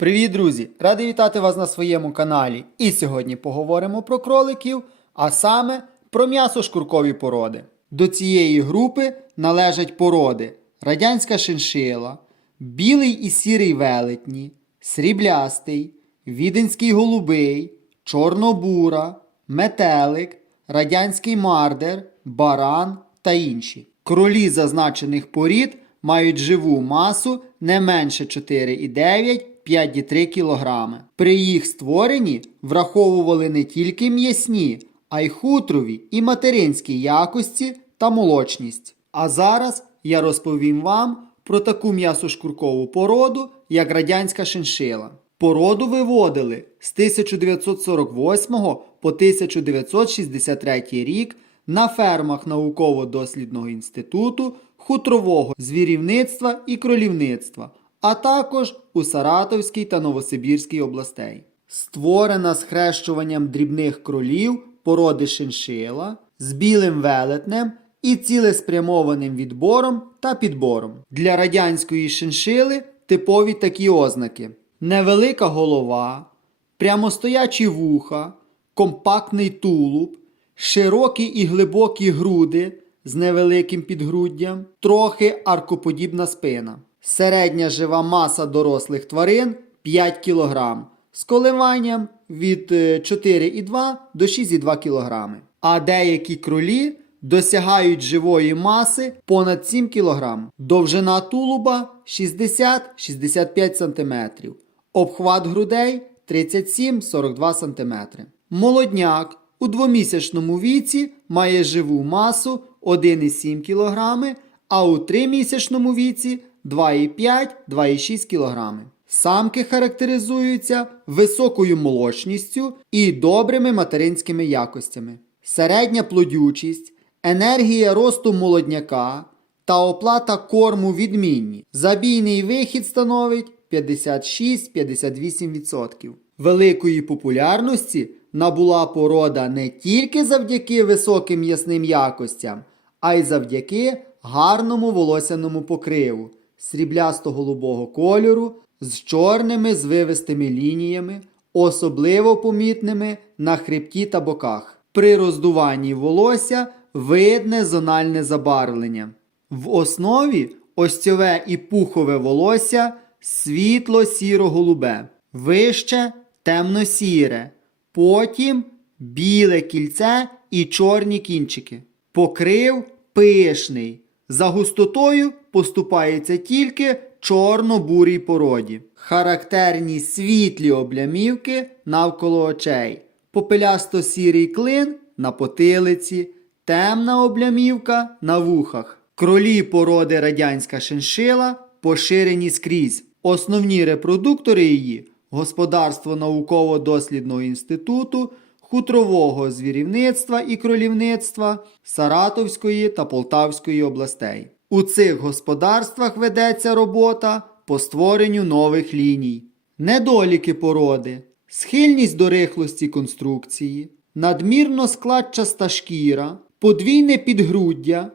Привіт, друзі! Радий вітати вас на своєму каналі. І сьогодні поговоримо про кроликів, а саме про м'ясо-шкуркові породи. До цієї групи належать породи радянська шиншила, білий і сірий велетні, сріблястий, віденський голубий, чорнобура, метелик, радянський мардер, баран та інші. Кролі зазначених порід мають живу масу не менше 4,9-5,3 кг. При їх створенні враховували не тільки м'ясні, а й хутрові і материнські якості та молочність. А зараз я розповім вам про таку м'ясошкуркову породу, як радянська шиншила. Породу виводили з 1948 по 1963 рік на фермах науково-дослідного інституту, хутрового звірівництва і кролівництва, а також у Саратовській та Новосибірській областей. Створена схрещуванням дрібних кролів породи шиншила з білим велетнем і цілеспрямованим відбором та підбором. Для радянської шиншили типові такі ознаки: невелика голова, прямостоячі вуха, компактний тулуб, широкі і глибокі груди з невеликим підгруддям, трохи аркоподібна спина. Середня жива маса дорослих тварин 5 кг з коливанням від е, 4,2 до 6,2 кг. А деякі кролі досягають живої маси понад 7 кг. Довжина тулуба 60-65 см. Обхват грудей 37-42 см. Молодняк у двомісячному віці має живу масу 1,7 кг, а у тримісячному віці 2,5-2,6 кг. Самки характеризуються високою молочністю і добрими материнськими якостями. Середня плодючість, енергія росту молодняка та оплата корму відмінні. Забійний вихід становить 56-58%. Великої популярності набула порода не тільки завдяки високим м'ясним якостям, а й завдяки гарному волосяному покриву сріблясто-голубого кольору з чорними звивистими лініями, особливо помітними на хребті та боках. При роздуванні волосся видне зональне забарвлення. В основі остьове і пухове волосся світло сіро-голубе, вище темно-сіре, потім біле кільце і чорні кінчики. Покрив пишний. За густотою поступається тільки чорно-бурій породі. Характерні світлі облямівки навколо очей, попелясто-сірий клин на потилиці, темна облямівка на вухах. Кролі породи радянська шиншила поширені скрізь. Основні репродуктори її господарство науково-дослідного інституту, хутрового звірівництва і кролівництва Саратовської та Полтавської областей. У цих господарствах ведеться робота по створенню нових ліній. Недоліки породи, схильність до рихлості конструкції, надмірно складчаста шкіра, подвійне підгруддя,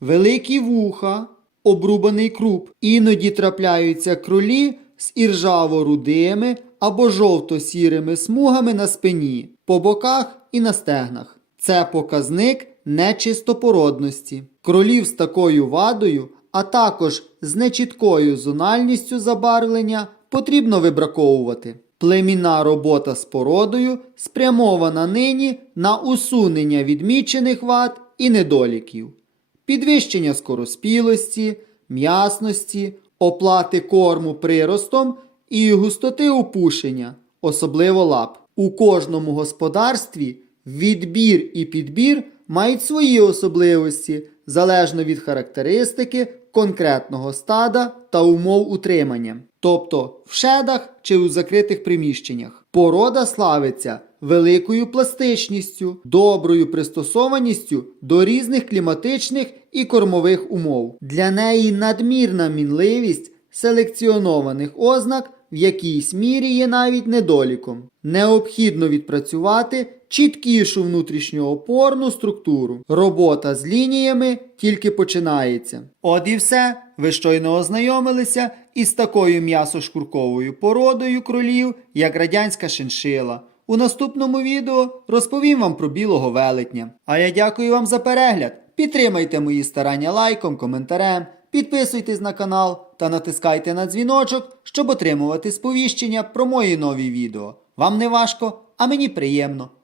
великі вуха, обрубаний круп. Іноді трапляються кролі з іржаво-рудими або жовто-сірими смугами на спині, по боках і на стегнах. Це показник нечистопородності. Кролів з такою вадою, а також з нечіткою зональністю забарвлення потрібно вибраковувати. Племінна робота з породою спрямована нині на усунення відмічених вад і недоліків, підвищення скороспілості, м'ясності, оплати корму приростом і густоти опушення, особливо лап. У кожному господарстві відбір і підбір мають свої особливості залежно від характеристики конкретного стада та умов утримання, тобто в шедах чи у закритих приміщеннях. Порода славиться великою пластичністю, доброю пристосованістю до різних кліматичних і кормових умов. Для неї надмірна мінливість селекціонованих ознак в якійсь мірі є навіть недоліком. Необхідно відпрацювати чіткішу внутрішньоопорну структуру. Робота з лініями тільки починається. От і все. Ви щойно ознайомилися із такою м'ясошкурковою породою кролів, як радянська шиншила. У наступному відео розповім вам про білого велетня. А я дякую вам за перегляд. Підтримайте мої старання лайком, коментарем, підписуйтесь на канал та натискайте на дзвіночок, щоб отримувати сповіщення про мої нові відео. Вам не важко, а мені приємно.